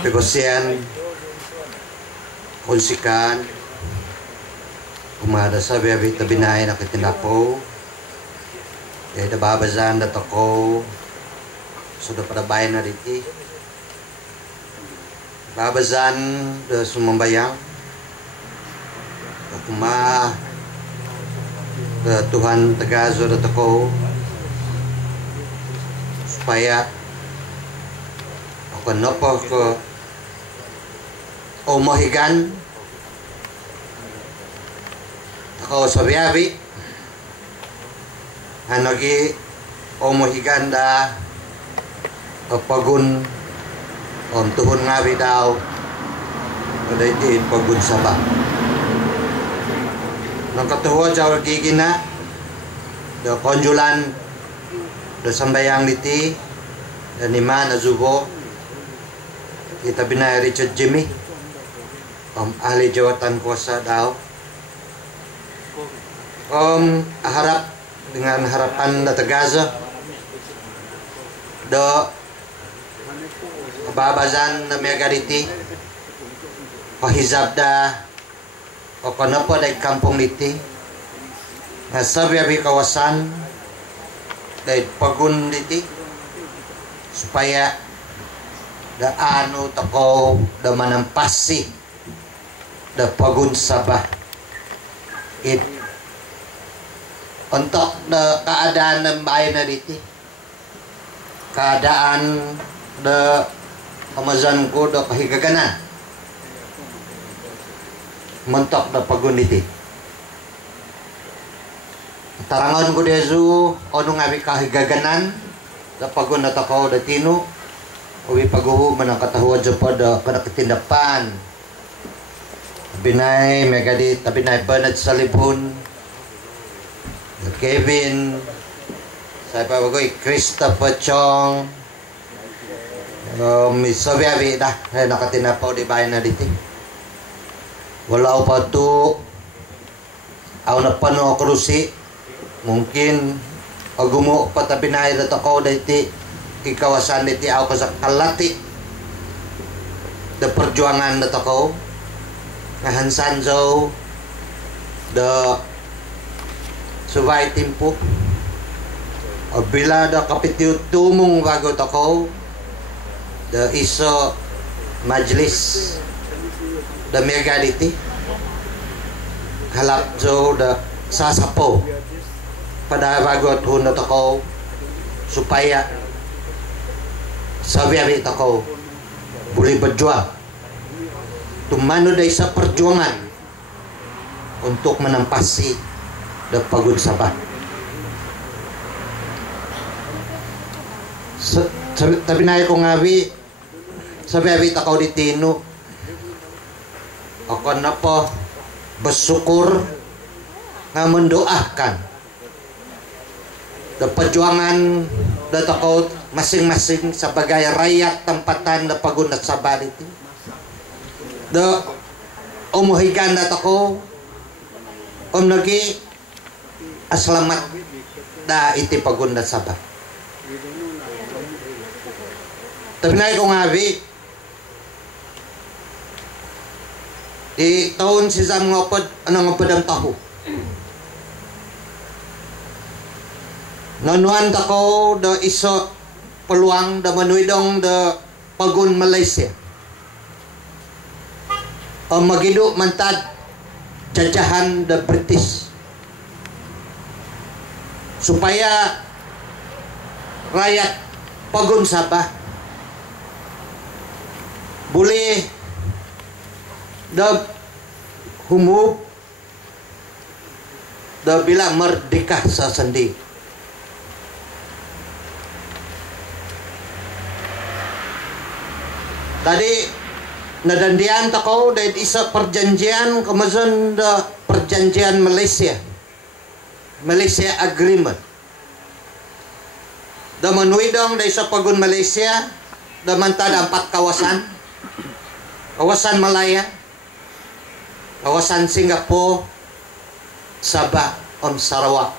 Pegosian kunsikan kumada sa biyabi tabinay na kitinapo ya da babazan da toko sudah pada bayan na diti babazan da sumambayang kuma da Tuhan tagazo da toko supaya ako nopo ko umahigan ako sa biyabi ano gi umahigan da pagun tuhon nga daw kada iti pagun saba nang katuwa jaw gigina da konjulan da sambayang liti da nima na zubo kita binay Richard Jimmy ahli jawatan kuasa daw harap dengan harapan da tagaza do babazan na megariti pahizab da o konopo da kampung niti na sabiabi kawasan da pagun niti supaya da ano tako da manampasi da pagun sabah it untuk da keadaan ng bayan na diti keadaan da Amazon ko da kahigaganan mentok da pagun diti tarangon ko desu ono nga kahigaganan da pagun na tako da tino uwi paguhu manangkatahuan sa pada ketindapan binay megadi binay Bernard Salibun Kevin saya pabagoy Christopher Chong misabiabi dah nakatinapaw di bayan na diti wala pa tu aw na pano krusi mungkin agumo patabinay da takaw diti ikawasan diti aw kasakalati da perjuangan da takaw ngahansan zo da subay timpo bila da kapitiw tumong bago takaw da iso majlis da megaditi halap zo da sasapo pada bago tuhon na takaw supaya sabi takaw boleh berjuang tumano da isa perjuangan untuk menampasi da pagun sabah sabi na ko ngabi sabi takaw di tino ako na po bersyukur nga mendoakan da perjuangan da takaw masing-masing sebagai rakyat tempatan da pagun at sabah iti da umuhigan da takaw nagi aslamat da iti pagun at sabah tapi na ko ngabi di tahun sisam ngopod anong ngopodang taho nanuan tako da iso peluang da manuidong da pagun Malaysia magidu mantad jajahan da British supaya rakyat pagun Sabah boleh da humub da bila merdeka sa sendiri tadi nadandian tako da isa perjanjian kemazon da perjanjian Malaysia Agreement da manuidong da isa pagun Malaysia da mantada 4 kawasan Malaya, kawasan Singapura, Sabah, Sarawak.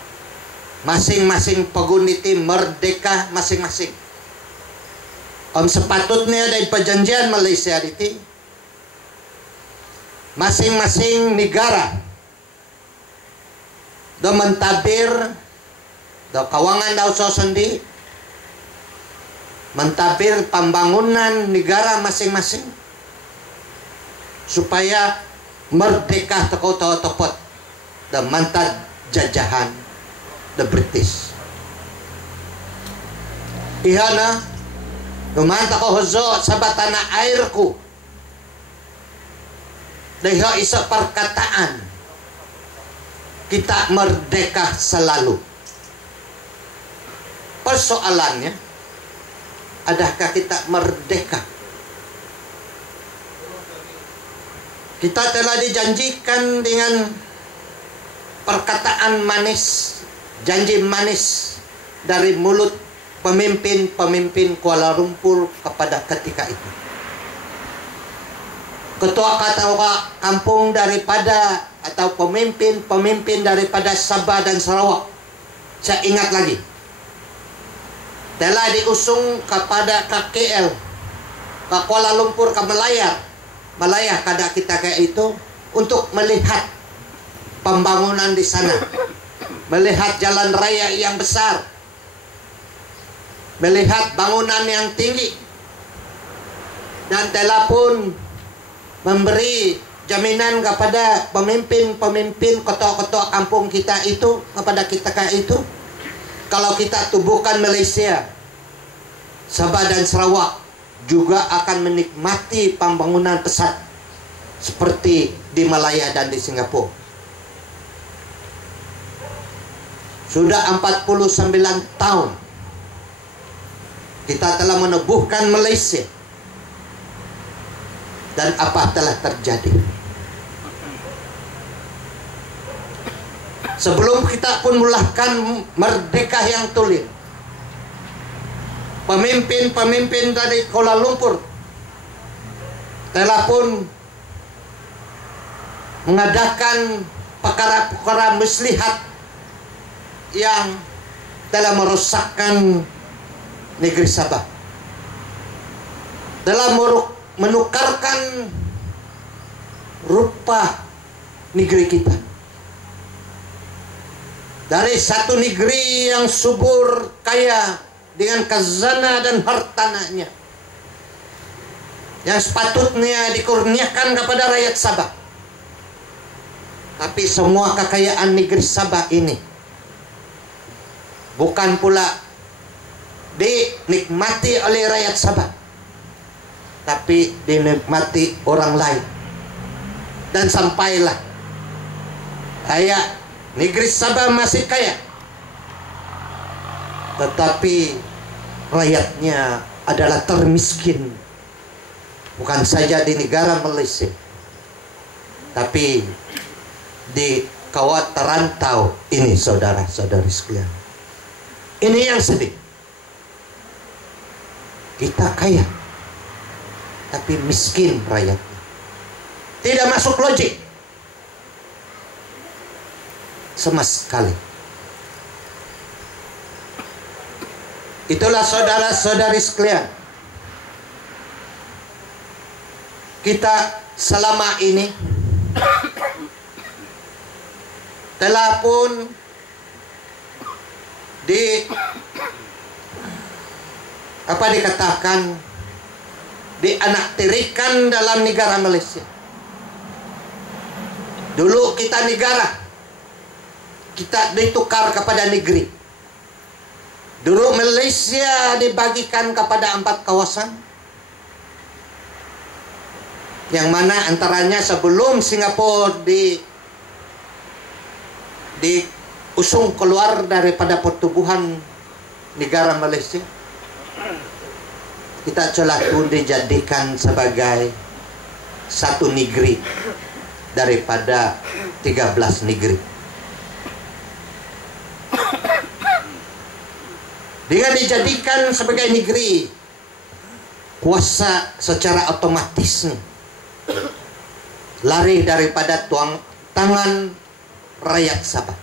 Masing-masing pagun iti merdeka masing-masing. sepatutnya dari perjanjian Malaysia itu masing-masing negara do mentabir do kawangan daw sendi mentabir pembangunan negara masing-masing supaya merdeka teko-tepot dan mantad jajahan the British. Ihana dumanta ko hozo sa tanah airku. Deha isa perkataan kita merdeka selalu. Persoalannya, adakah kita merdeka? Kita telah dijanjikan dengan perkataan manis, janji manis dari mulut pemimpin-pemimpin Kuala Lumpur kepada ketika itu. Ketua kampung daripada atau pemimpin daripada Sabah dan Sarawak, saya ingat lagi, telah diusung kepada KL, ke Kuala Lumpur, ke Melayah kada kita kayak itu untuk melihat pembangunan di sana, melihat jalan raya yang besar, melihat bangunan yang tinggi, dan telah pun memberi jaminan kepada pemimpin-pemimpin ketua-ketua kampung kita itu, kepada kita kayak itu, kalau kita tubuhkan Malaysia, Sabah dan Sarawak juga akan menikmati pembangunan pesat seperti di Malaya dan di Singapura. Sudah 49 tahun kita telah menubuhkan Malaysia. Dan apa telah terjadi? Sebelum kita pun mulakan merdeka yang tulen, pemimpin-pemimpin dari Kuala Lumpur telah pun mengadakan perkara-perkara muslihat yang telah merosakkan negeri Sabah, telah menukarkan rupa negeri kita dari satu negeri yang subur kaya dengan khazanah dan hartanahnya yang sepatutnya dikurniakan kepada rakyat Sabah, tapi semua kekayaan negeri Sabah ini bukan pula dinikmati oleh rakyat Sabah, tapi dinikmati orang lain. Dan sampailah negeri Sabah masih kaya, tetapi rakyatnya adalah termiskin, bukan saja di negara Malaysia, tapi di kawat terantau ini, saudara-saudari sekalian. Ini yang sedih. Kita kaya, tapi miskin rakyatnya. Tidak masuk logik sama sekali. Itulah saudara-saudari sekalian, kita selama ini telah pun dikatakan dianaktirikan dalam negara Malaysia. Dulu kita negara, kita ditukar kepada negeri. Dulu Malaysia dibagikan kepada 4 kawasan, yang mana antaranya sebelum Singapura diusung keluar daripada pertubuhan negara Malaysia, kita telah pun dijadikan sebagai satu negeri daripada 13 negeri. Dengan dijadikan sebagai negeri, kuasa secara otomatis lari daripada tangan rakyat Sabah,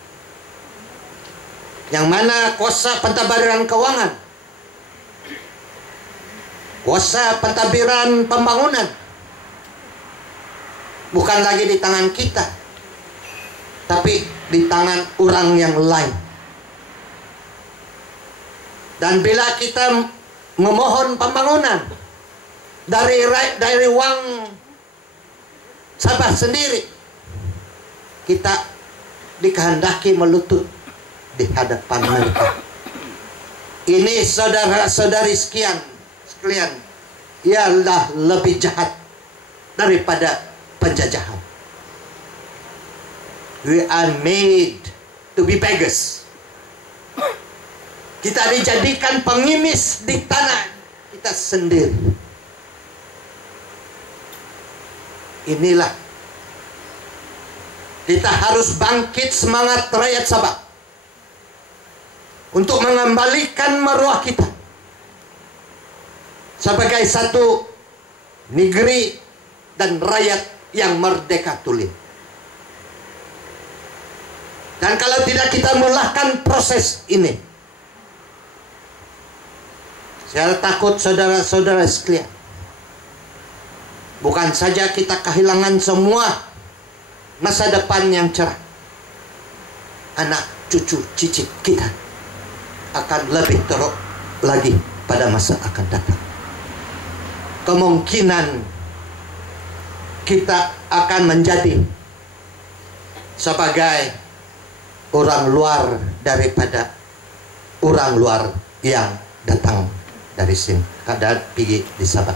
yang mana kuasa pentadbiran keuangan, Kuasa pentadbiran pembangunan bukan lagi di tangan kita, tapi di tangan orang yang lain. Dan bila kita memohon pembangunan dari uang Sabah sendiri, kita dikehendaki melutut di hadapan mereka. Ini saudara-saudari sekalian, ialah lebih jahat daripada penjajahan. We are made to be beggars. Kita dijadikan pengimis di tanah kita sendiri. Inilah kita harus bangkit semangat rakyat Sabah untuk mengembalikan maruah kita sebagai satu negeri dan rakyat yang merdeka tuli. Dan kalau tidak kita mulakan proses ini, saya takut saudara-saudara sekalian, bukan saja kita kehilangan semua masa depan yang cerah, anak cucu cicit kita akan lebih teruk lagi pada masa akan datang. Kemungkinan kita akan menjadi sebagai orang luar daripada orang luar yang datang dari sini, kadang pergi di Sabah.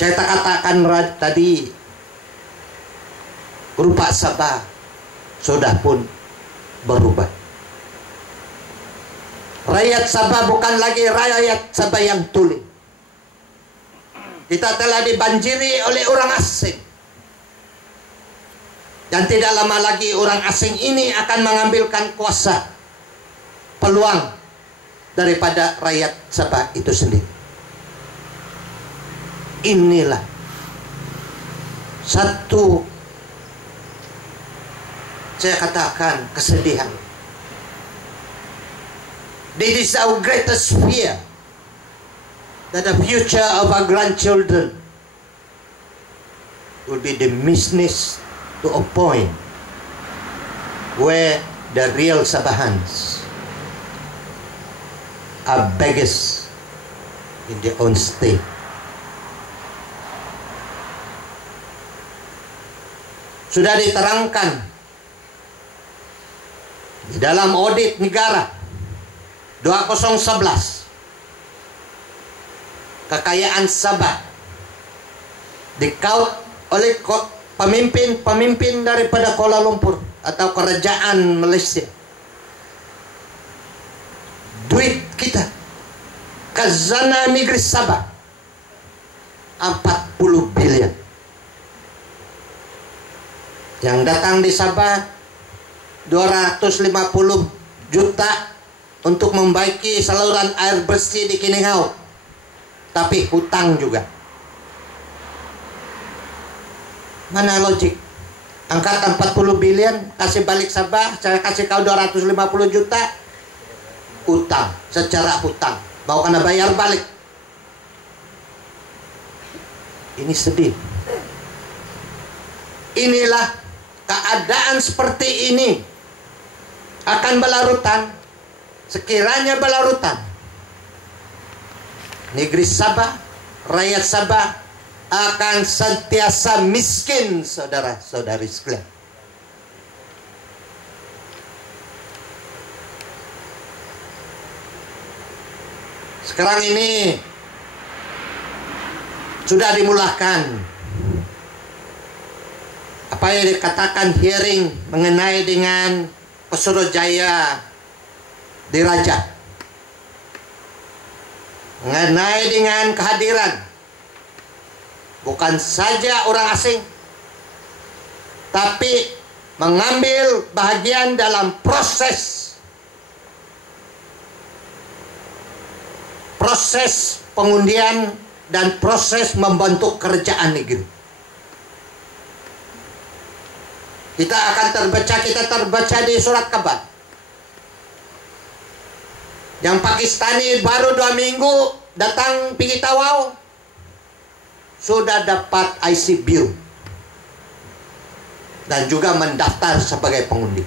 Saya katakan tadi, rupa Sabah sudah pun berubah. Rakyat Sabah bukan lagi rakyat Sabah yang tuli. Kita telah dibanjiri oleh orang asing. Dan tidak lama lagi orang asing ini akan mengambilkan kuasa, peluang daripada rakyat Sabah itu sendiri. Inilah satu, saya katakan, kesedihan. This is our greatest fear, that the future of our grandchildren will be diminished to a point where the real Sabahans are beggars in their own state. Sudah diterangkan di dalam audit negara 2011, kekayaan Sabah dikaut oleh pemimpin daripada Kuala Lumpur atau kerajaan Malaysia. Duit kita, khazanah negeri Sabah 40 bilion. Yang datang di Sabah 250 juta untuk membaiki saluran air bersih di Kiningau, tapi hutang juga. Mana logik? Angkat 40 bilion, kasih balik Sabah, saya kasih kau 250 juta, hutang, secara hutang. Mau kena bayar balik. Ini sedih. Inilah keadaan seperti ini akan berlarutan. Sekiranya berlarutan, negeri Sabah, rakyat Sabah akan sentiasa miskin, saudara-saudari sekalian. Sekarang ini sudah dimulakan apa yang dikatakan hearing mengenai dengan Pesuruhjaya Diraja, mengenai dengan kehadiran bukan saja orang asing, tapi mengambil bahagian dalam proses pengundian dan proses membentuk kerajaan negeri. Kita terbaca di surat kabar. Yang Pakistani baru 2 minggu datang pergi Tawau sudah dapat IC biru dan juga mendaftar sebagai pengundi.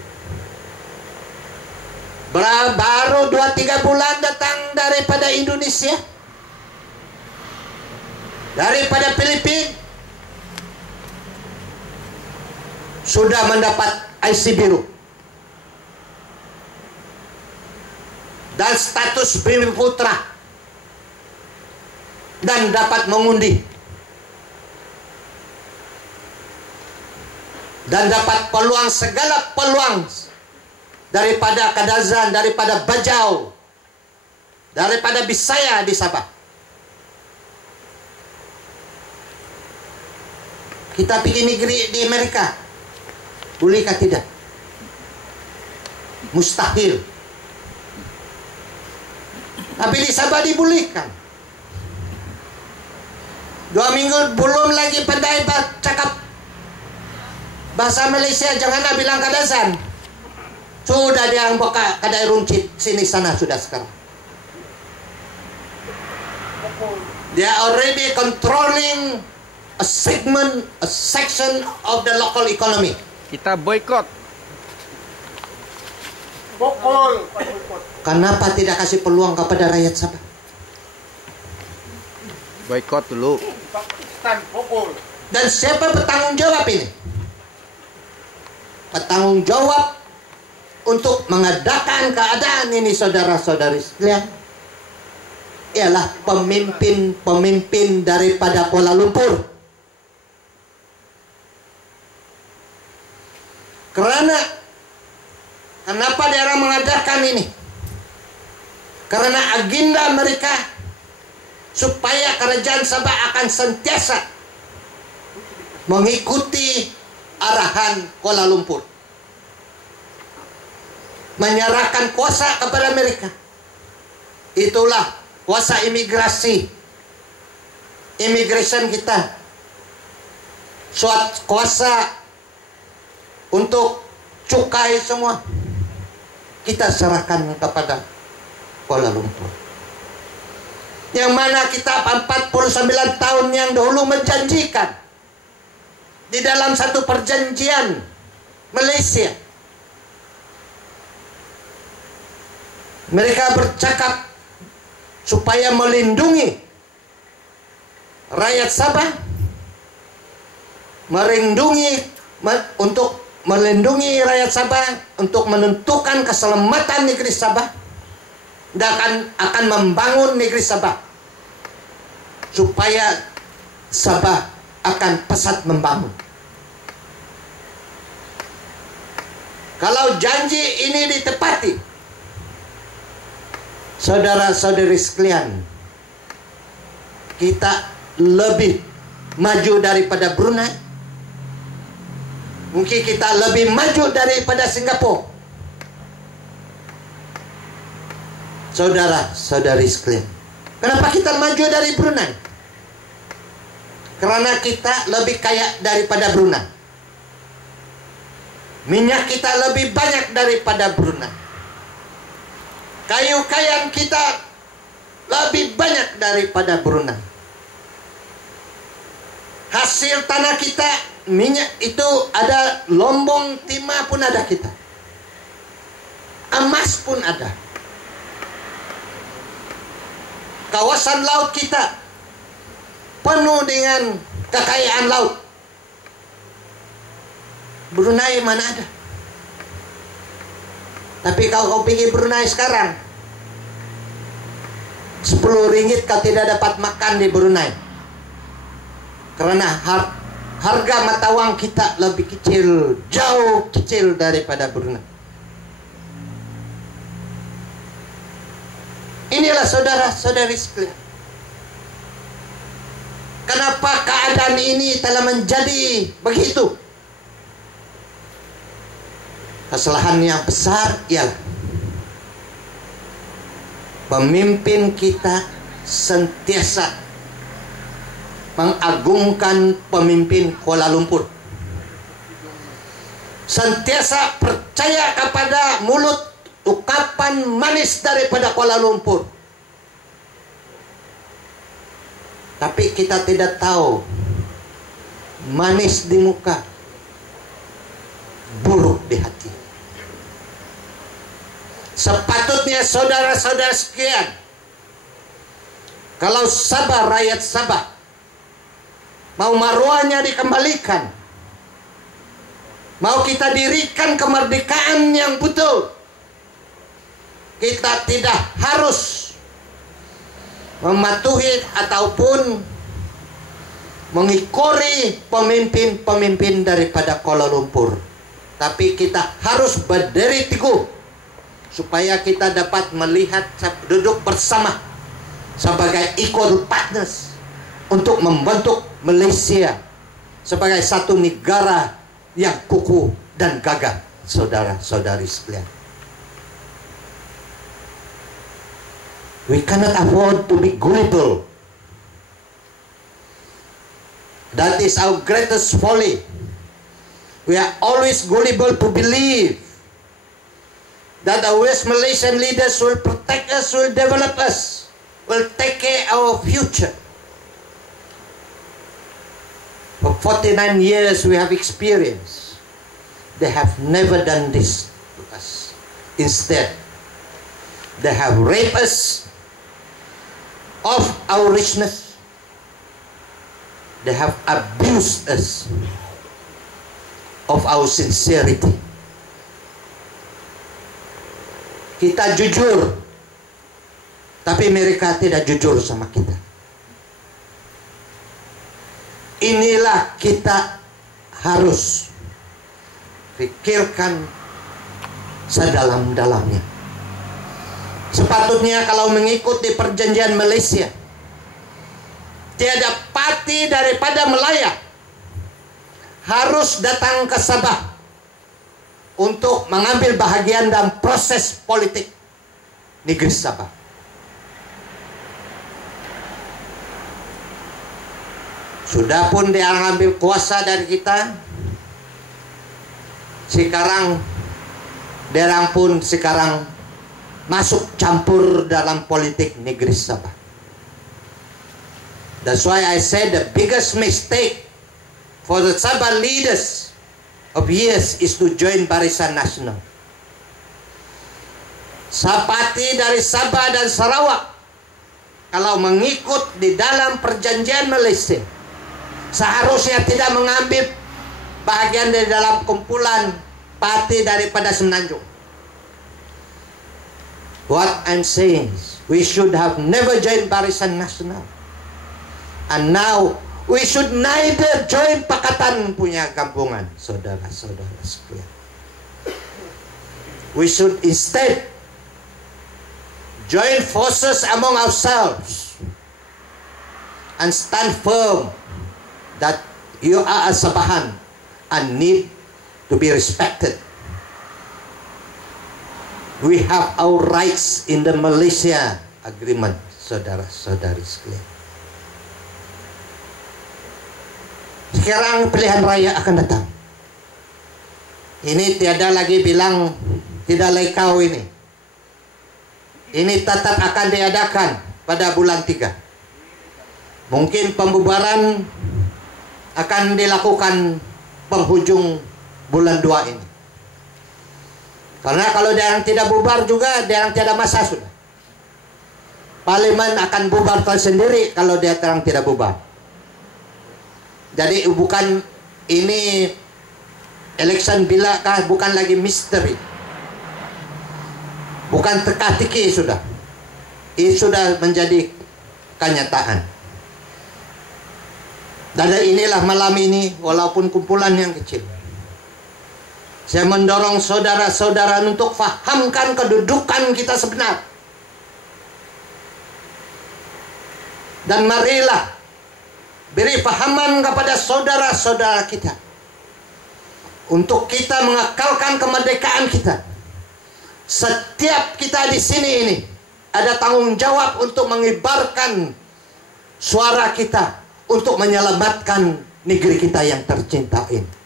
Baru 2-3 bulan datang daripada Indonesia, daripada Filipina, sudah mendapat IC biru dan status Bumi Putra dan dapat mengundi dan dapat peluang, segala peluang daripada Kadazan, daripada Bajau, daripada Bisaya di Sabah. Kita pergi negeri di Amerika, bolehkah tidak? Mustahil. Tapi di Sabah dibolehkan. 2 minggu belum lagi pandai cakap bahasa Malaysia, janganlah bilang Kadazan. Sudah dia buka kadai runcit sini sana sudah sekarang. They are already controlling a segment, a section of the local economy. Kita boykot. Pukul. Kenapa tidak kasih peluang kepada rakyat Sabah? Boykot dulu. Pakistan pukul. Dan siapa bertanggung jawab ini? Bertanggung jawab untuk mengadakan keadaan ini, saudara-saudari sekalian, ialah pemimpin-pemimpin daripada Kuala Lumpur. Kenapa daerah mengadakan ini? Karena agenda mereka supaya kerajaan Sabah akan sentiasa mengikuti arahan Kuala Lumpur, menyerahkan kuasa kepada mereka. Itulah kuasa imigrasi, immigration kita, suatu kuasa untuk cukai semua kita serahkan kepada Kuala Lumpur. Yang mana kita 49 tahun yang dahulu menjanjikan di dalam satu perjanjian Malaysia, mereka bercakap supaya melindungi rakyat Sabah, untuk melindungi rakyat Sabah, untuk menentukan keselamatan negeri Sabah, dan akan membangun negeri Sabah supaya Sabah akan pesat membangun. Kalau janji ini ditepati, saudara-saudari sekalian, kita lebih maju daripada Brunei. Mungkin kita lebih maju daripada Singapura. Saudara-saudari sekalian, kenapa kita maju dari Brunei? Karena kita lebih kaya daripada Brunei. Minyak kita lebih banyak daripada Brunei. Kayu-kayan kita lebih banyak daripada Brunei. Hasil tanah kita, minyak itu ada, lombong timah pun ada kita. Emas pun ada. Kawasan laut kita penuh dengan kekayaan laut. Brunei mana ada? Tapi kalau kau pergi Brunei sekarang, 10 ringgit kau tidak dapat makan di Brunei. Karena harga mata uang kita lebih kecil, jauh kecil daripada Brunei. Inilah saudara-saudari sekalian, kenapa keadaan ini telah menjadi begitu. Kesalahan yang besar ialah pemimpin kita sentiasa mengagungkan pemimpin Kuala Lumpur, sentiasa percaya kepada mulut ucapan manis daripada Kuala Lumpur, Tapi kita tidak tahu, manis di muka, buruk di hati. Sepatutnya saudara-saudara sekalian, kalau Sabah, rakyat Sabah mau maruahnya dikembalikan, mau kita dirikan kemerdekaan yang betul, kita tidak harus mematuhi ataupun mengikori pemimpin-pemimpin daripada Kuala Lumpur. Tapi kita harus berdiri teguh supaya kita dapat melihat duduk bersama sebagai equal partners untuk membentuk Malaysia sebagai satu negara yang kukuh dan gagah, saudara-saudari sekalian. We cannot afford to be gullible. That is our greatest folly. We are always gullible to believe that our West Malaysian leaders will protect us, will develop us, will take care of our future. For 49 years we have experienced, they have never done this to us. Instead, they have raped us of our richness. They have abused us of our sincerity. Kita jujur, tapi mereka tidak jujur sama kita. Inilah kita harus pikirkan sedalam-dalamnya. Sepatutnya kalau mengikuti perjanjian Malaysia, tiada parti daripada Melaya harus datang ke Sabah untuk mengambil bahagian dalam proses politik negeri Sabah. Sudah pun dia ambil kuasa dari kita, sekarang derang pun sekarang masuk campur dalam politik negeri Sabah. That's why I said the biggest mistake for the Sabah leaders of years is to join Barisan Nasional. Parti dari Sabah dan Sarawak kalau mengikut di dalam perjanjian Malaysia seharusnya tidak mengambil bahagian dari dalam kumpulan parti daripada Semenanjung. What I'm saying is, we should have never joined Barisan Nasional. And now, we should neither join Pakatan punya gabungan, saudara-saudara sekalian. We should instead join forces among ourselves and stand firm that you are a Sabahan and need to be respected. We have our rights in the Malaysia Agreement, saudara-saudari sekalian. Sekarang pilihan raya akan datang. Ini tiada lagi bilang tidak lekau ini. Ini tetap akan diadakan pada bulan 3. Mungkin pembubaran akan dilakukan penghujung bulan 2 ini. Karena kalau dia yang tidak bubar juga, dia yang tidak masa sudah. Parlimen akan bubar sendiri kalau dia terang tidak bubar. Jadi bukan ini election bilakah, bukan lagi misteri. Bukan teka-teki sudah. Ini sudah menjadi kenyataan. Dan inilah malam ini, walaupun kumpulan yang kecil, saya mendorong saudara-saudara untuk fahamkan kedudukan kita sebenar. Dan marilah beri pahaman kepada saudara-saudara kita untuk kita mengekalkan kemerdekaan kita. Setiap kita di sini ini ada tanggung jawab untuk mengibarkan suara kita untuk menyelamatkan negeri kita yang tercinta ini.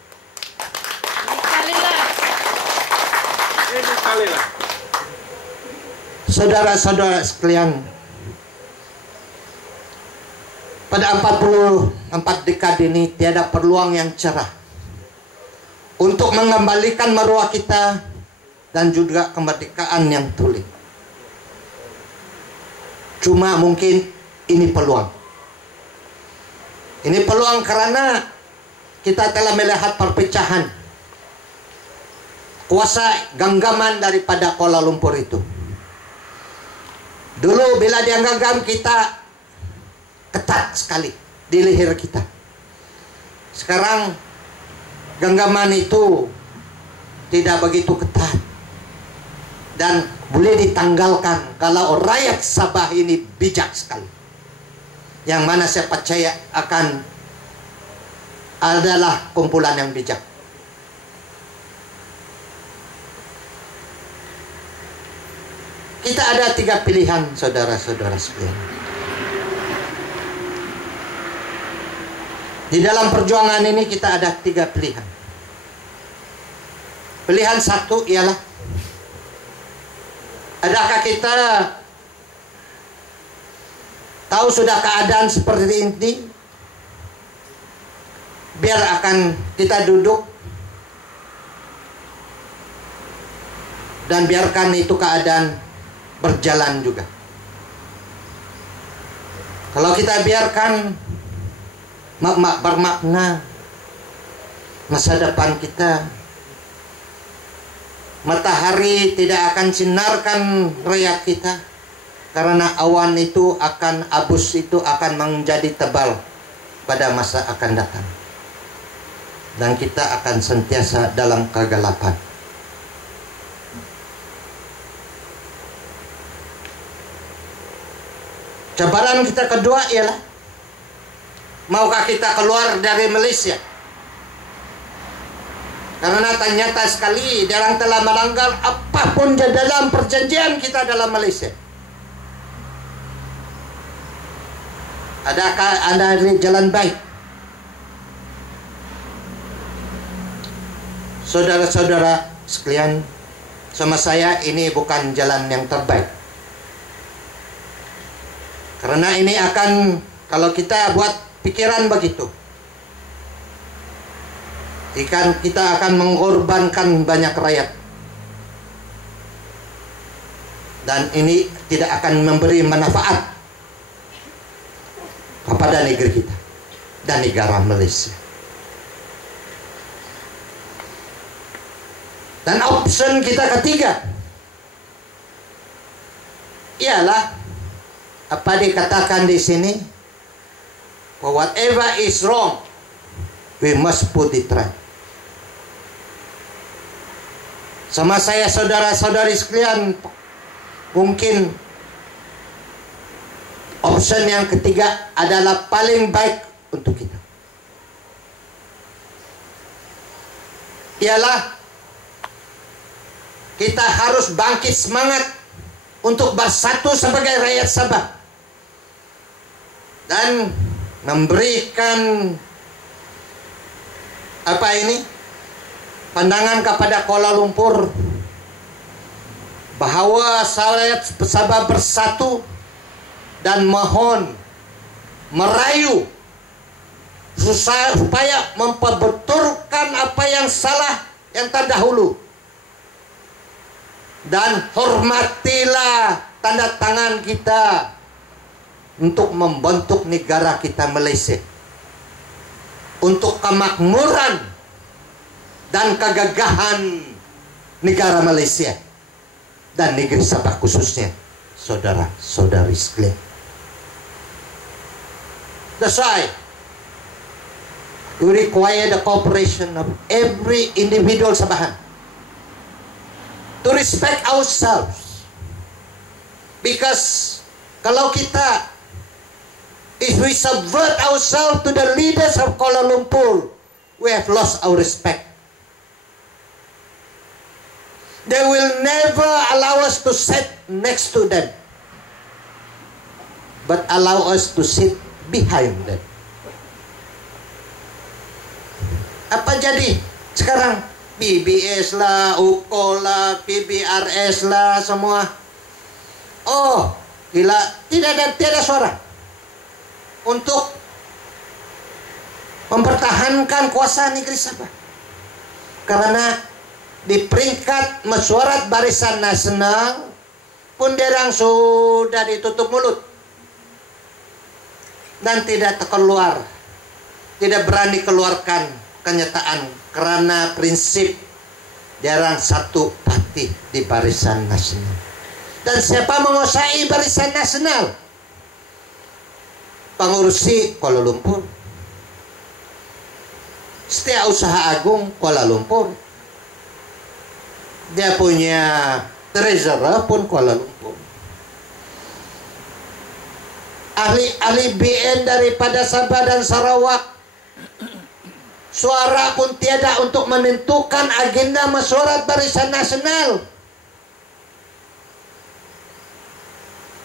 Saudara-saudara sekalian, pada 44 dekade ini tiada peluang yang cerah untuk mengembalikan maruah kita dan juga kemerdekaan yang tuli. Cuma mungkin ini peluang. Ini peluang karena kita telah melihat perpecahan, kuasa genggaman daripada Kuala Lumpur itu. Dulu bila dia genggam, kita ketat sekali di leher kita. Sekarang genggaman itu tidak begitu ketat dan boleh ditanggalkan kalau rakyat Sabah ini bijak sekali. Yang mana saya percaya akan adalah kumpulan yang bijak. Kita ada 3 pilihan, saudara-saudara sekalian. Di dalam perjuangan ini kita ada 3 pilihan. Pilihan satu ialah, adakah kita tahu sudah keadaan seperti ini, biar akan kita duduk dan biarkan itu keadaan berjalan juga. Kalau kita biarkan bermakna masa depan kita, matahari tidak akan sinarkan rakyat kita karena awan itu akan abus, itu akan menjadi tebal pada masa akan datang, dan kita akan sentiasa dalam kegelapan. Cabaran kita kedua ialah, maukah kita keluar dari Malaysia? Karena ternyata sekali dia telah melanggar apapun di dalam perjanjian kita dalam Malaysia. Adakah Anda jalan baik? Saudara-saudara sekalian, sama saya ini bukan jalan yang terbaik. Karena ini akan, kalau kita buat pikiran begitu, kita akan mengorbankan banyak rakyat, dan ini tidak akan memberi manfaat kepada negeri kita dan negara Malaysia. Dan option kita ketiga ialah apa dikatakan di sini, for whatever is wrong, we must put it right. Sama saya, saudara-saudari sekalian, mungkin option yang ketiga adalah paling baik untuk kita. Ialah kita harus bangkit semangat untuk bersatu sebagai rakyat Sabah dan memberikan pandangan kepada Kuala Lumpur bahwa rakyat Sabah bersatu dan mohon merayu supaya memperbetulkan apa yang salah yang terdahulu, dan hormatilah tanda tangan kita untuk membentuk negara kita Malaysia, untuk kemakmuran dan kegagahan negara Malaysia dan negeri Sabah khususnya, saudara-saudari sekalian. That's why we require the cooperation of every individual Sabahan to respect ourselves, because kalau kita, if we subvert ourselves to the leaders of Kuala Lumpur, we have lost our respect. They will never allow us to sit next to them, but allow us to sit behind them. Apa jadi sekarang? PBS lah, UKO lah, PBRS lah, semua. Oh, gila, tidak ada suara untuk mempertahankan kuasa negeri Sabah. Karena di peringkat mesyuarat Barisan Nasional pun derang sudah ditutup mulut dan tidak keluar, tidak berani keluarkan kenyataan karena prinsip jarang satu parti di Barisan Nasional. Dan siapa menguasai Barisan Nasional? Pengurusi Kuala Lumpur, Setiausaha Agung Kuala Lumpur, dia punya treasurer pun Kuala Lumpur, ahli-ahli BN daripada Sabah dan Sarawak, suara pun tiada untuk menentukan agenda mesyuarat Barisan Nasional.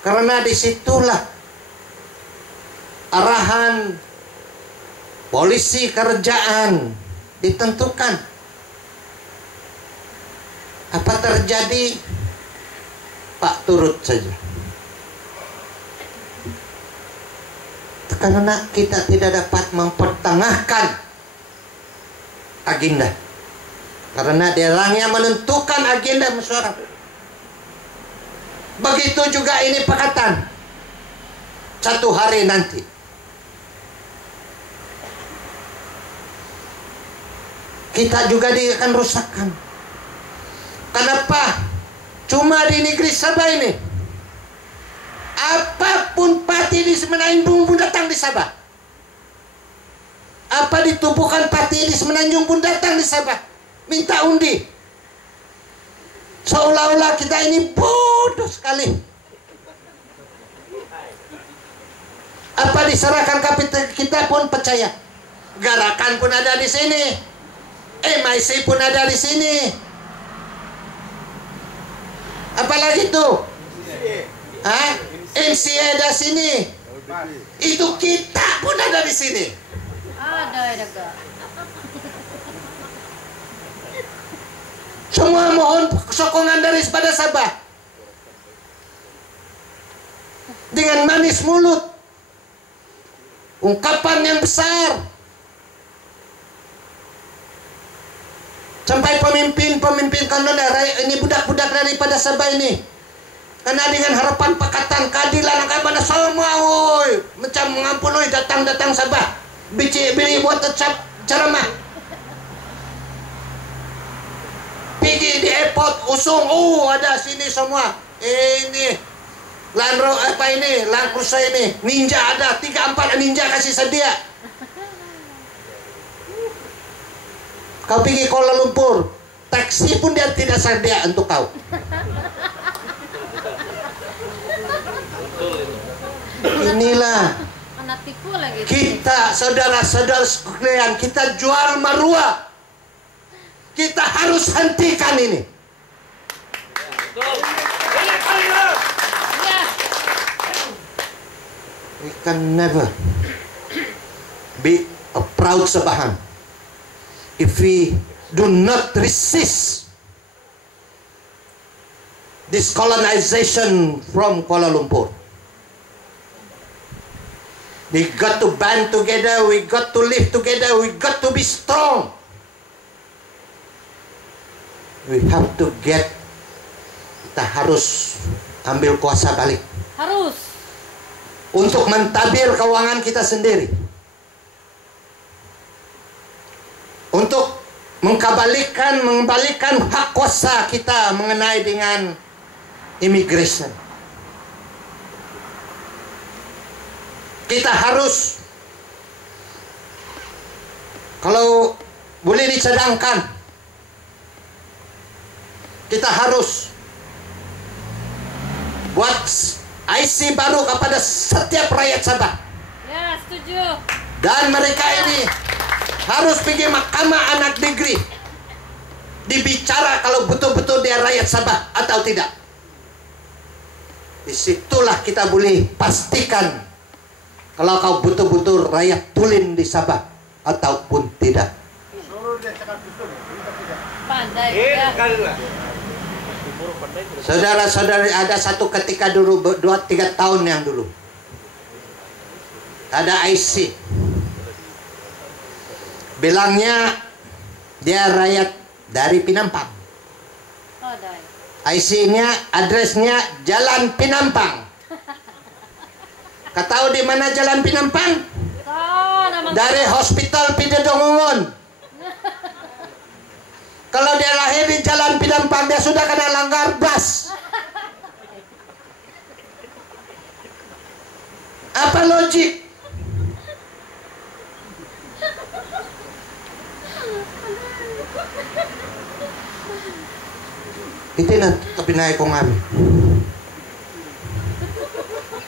Karena disitulah arahan polisi kerajaan ditentukan. Apa terjadi? Pak turut saja. Karena kita tidak dapat mempertengahkan agenda. Karena dia orang yang menentukan agenda mesyuarat. Begitu juga ini Pakatan. Satu hari nanti kita juga akan rusakkan. Kenapa? Cuma di negeri Sabah ini, apapun parti di Semenanjung pun datang di Sabah. Apa ditubuhkan parti di Semenanjung pun datang di Sabah, minta undi. Seolah-olah kita ini bodoh sekali. Apa diserahkan kapital kita pun percaya. Gerakan pun ada di sini. MIC pun ada di sini. Apalagi tuh? MCA ada sini. Itu kita pun ada di sini. Ada. Semua mohon sokongan dari pada Sabah. Dengan manis mulut, ungkapan yang besar, sampai pemimpin ini budak-budak daripada Sabah ini, karena dengan harapan Pakatan keadilan kepada semua, macam mengampun, datang Sabah, beli buat ceramah, pergi di airport usung, ada sini semua, ini Land Cruiser ini, Ninja ada 3-4 Ninja kasih sedia. Kau pergi Kuala Lumpur, taksi pun dia tidak sedia untuk kau. Inilah kita, saudara-saudara sekalian, kita jual maruah. Kita harus hentikan ini. We can never be a proud Sabahan if we do not resist this colonization from Kuala Lumpur. We got to band together, we got to live together, we got to be strong. We have to kita harus ambil kuasa balik. Harus. Untuk mentabir keuangan kita sendiri. Untuk mengembalikan hak kuasa kita mengenai dengan immigration. Kita harus, kalau boleh dicadangkan, kita harus buat IC baru kepada setiap rakyat Sabah. Ya, setuju. Dan mereka ini harus pergi mahkamah anak negeri, dibicara kalau betul-betul dia rakyat Sabah atau tidak. Disitulah kita boleh pastikan kalau kau betul-betul rakyat tulen di Sabah ataupun tidak. Pandai ya. Saudara-saudari, ada satu ketika dulu 2-3 tahun yang dulu ada IC. bilangnya dia rakyat dari Pinampang. Oh, dai. IC-nya, adresnya Jalan Pinampang. Kau tahu di mana Jalan Pinampang? Oh, nama Dari Hospital Pidadongongon. Kalau dia lahir di Jalan Pinampang, dia sudah kena langgar bas. Apa logik? Itu na kapinay ko ngami.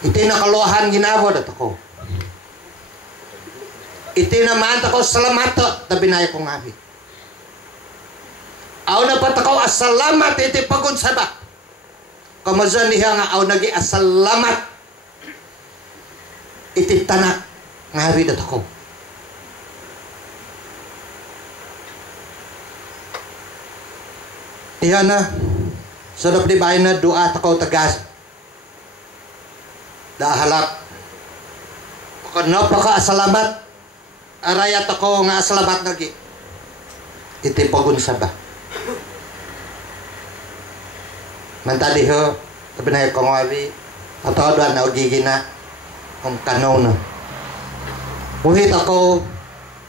Ito na kaluhan ginabo dat ako. Ito na maan ako salamat tabinay ko ngami. Aw na pat ako asalamat iti pagun sabak. Kamazan niya nga aw nagi asalamat iti tanak ngari dat ako. Iya na sadap di bayan na doa tako tagas. Dahalak. Kenapa ka asalamat? Arayat ako nga asalamat lagi. Iti pagun sabak. Mantadi ho, tapi na ko ngawi atau doan na gigina om kanona. Uhit ako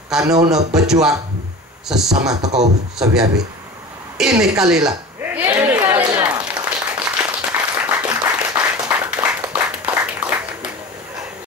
kanona berjuang sesama tako sa biyabi. Ini kalila.